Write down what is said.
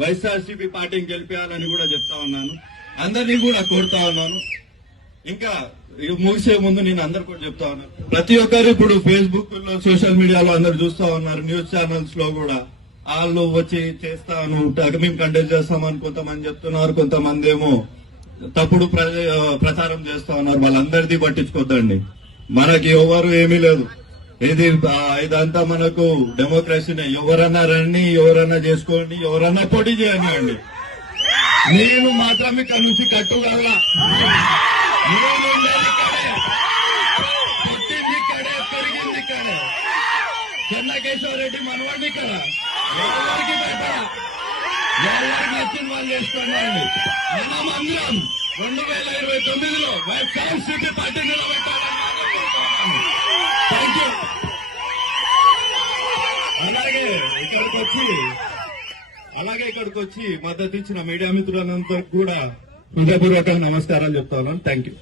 వైఎస్ఆర్సీపీ పార్టీని గెలిపేయాలని కూడా చెప్తా ఉన్నాను. అందరినీ కూడా కోరుతా ఉన్నాను. ఇంకా ముగిసే ముందు నేను అందరు కూడా చెప్తా ఉన్నాను, ప్రతి ఒక్కరు ఇప్పుడు ఫేస్బుక్ లో సోషల్ మీడియాలో అందరు చూస్తా ఉన్నారు, న్యూస్ ఛానల్స్ లో కూడా వాళ్ళు వచ్చి చేస్తాను మేము కండక్ట్ చేస్తామని కొంతమంది చెప్తున్నారు, కొంతమంది ఏమో తప్పుడు ప్రచారం చేస్తా ఉన్నారు. వాళ్ళందరిది పట్టించుకోద్దండి. మనకి ఎవరు ఏమీ లేదు. ఇదంతా మనకు డెమోక్రసీనే. ఎవరన్నా రండి, ఎవరన్నా చేసుకోండి, ఎవరన్నా పోటీ చేయనివ్వండి. నేను మాత్రం ఇక్కడ నుంచి కట్టుగల పుట్టింది ఇక్కడే, పెరిగింది ఇక్కడే. చెన్నకేశ్వరరెడ్డి మనవాడిని ఇక్కడ. ఎవరికి పెట్టరా, ఎవరికి నచ్చిన వాళ్ళు చేసుకోండి. మనం అందరం 2029లో వైఎస్ఆర్సీపీ పార్టీ నిలబెట్టాలని థ్యాంక్ యూ. అలాగే ఇక్కడికి వచ్చి మద్దతు ఇచ్చిన మీడియా మిత్రులందరికీ కూడా హృదయపూర్వక నమస్కారాలు చెప్తా ఉన్నాను. Thank you.